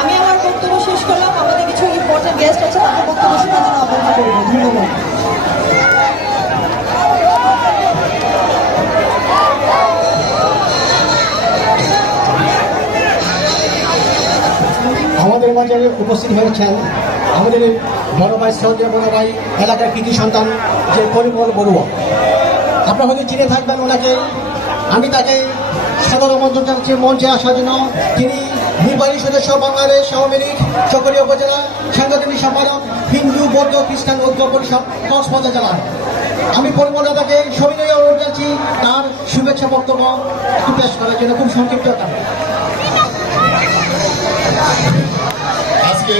আমি আমার বক্তব্য শেষ করলাম। আমাদের কিছু ইম্পর্টেন্ট গেস্ট আছে, তাদের বক্তব্য শোনার জন্য অপেক্ষা করবো। ধন্যবাদ। আমাদের মাঝে উপস্থিত হয়েছেন আমাদের বড় ভাই, শ্রদ্ধেয় বড় ভাই, এলাকার কৃতি সন্তান যে পরিমল বড়ুয়া। আপনারা হয়তো চিনে থাকবেন ওনাকে। আমি তাকে সাদর আমন্ত্রণ জানাচ্ছি মঞ্চে আসার জন্য। তিনি নির্বাহী সদস্য, বাংলাদেশ আওয়ামী লীগ চকরিয়া উপজেলা সাংগঠনিক সম্পাদক, হিন্দু বৌদ্ধ খ্রিস্টান ঐক্য পরিষদ, কক্সবাজার জেলা। আমি পরিমল দাদাকে সবিনয় অনুরোধ জানাচ্ছি তার শুভেচ্ছা বক্তব্য একটু পেশ করার জন্য, খুব সংক্ষিপ্ত। আজকে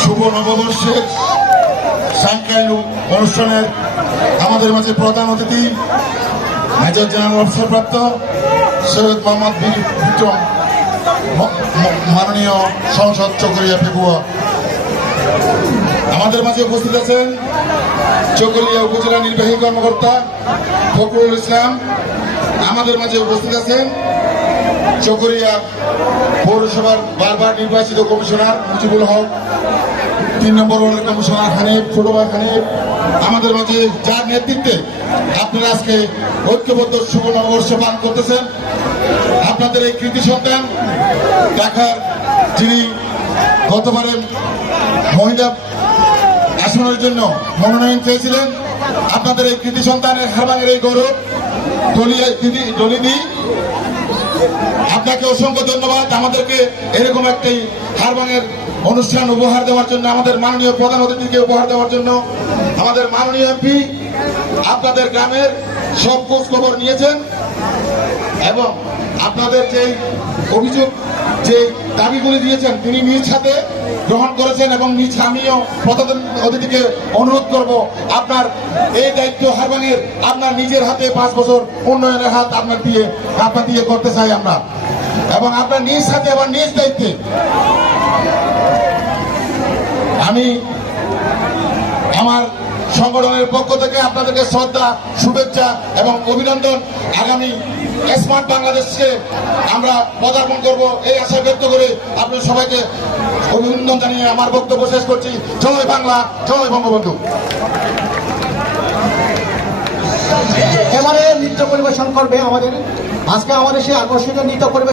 শুভ নববর্ষের সাংখ্যায়ন অনুষ্ঠানের আমাদের মাঝে প্রধান অতিথি মেজর জেনারেল অবসরপ্রাপ্ত সৈয়দ মোহাম্মদ বিক্রম, মাননীয় সংসদ চকরিয়া পেকুয়া। আমাদের মাঝে উপস্থিত আছেন চকরিয়া উপজেলা নির্বাহী কর্মকর্তা ফখরুল ইসলাম। আমাদের মাঝে উপস্থিত আছেন চকরিয়া পৌরসভার বারবার নির্বাচিত কমিশনার মুজিবুল হক, 3 নম্বর ওয়ার্ডের কমিশনার হানিফ, ছোট ভাই হানিফ। আমাদের মাঝে যার নেতৃত্বে আপনারা আজকে ঐক্যবদ্ধ শুভ নববর্ষ পালন করতেছেন। আপনাদের এই কৃতি সন্তান ঢাকার, যিনি গতবারে মহিলা আসনের জন্য মনোনয়ন চেয়েছিলেন, আপনাদের এই কৃতি সন্তানের হারবাঙের এই গৌরব দলিদি, আপনাকে অসংখ্য ধন্যবাদ। আমাদেরকে এরকম একটি হারবাঙের অনুষ্ঠান উপহার দেওয়ার জন্য, আমাদের মাননীয় প্রধান অতিথিকে উপহার দেওয়ার জন্য। আমাদের মাননীয় এমপি আপনাদের গ্রামের সব খোঁজ খবর নিয়েছেন এবং আপনাদের যে অভিযোগ, যে দাবিগুলি দিয়েছেন তিনি নিজ হাতে গ্রহণ করেছেন এবং নিজ আমিও প্রধান অতিথিকে অনুরোধ করব আপনার এই দায়িত্ব হারবাঙের আপনার নিজের হাতে 5 বছর উন্নয়নের হাত আপনার দিয়ে করতে চাই আমরা, এবং আপনার নিজ হাতে আবার নিজ দায়িত্বে। আমি আমার সংগঠনের পক্ষ থেকে আপনাদেরকে শ্রদ্ধা, শুভেচ্ছা এবং অভিনন্দন। আগামী স্মার্ট বাংলাদেশকে আমরা পদার্পণ করব এই আশা ব্যক্ত করে আপনাদের সবাইকে অভিনন্দন জানিয়ে আমার বক্তব্য শেষ করছি। জয় বাংলা, জয় বঙ্গবন্ধু। এবারে নৃত্য পরিবেশন করবে আমাদের, আজকে আমাদের সেই আকর্ষণীয় নৃত্য পরিবেশন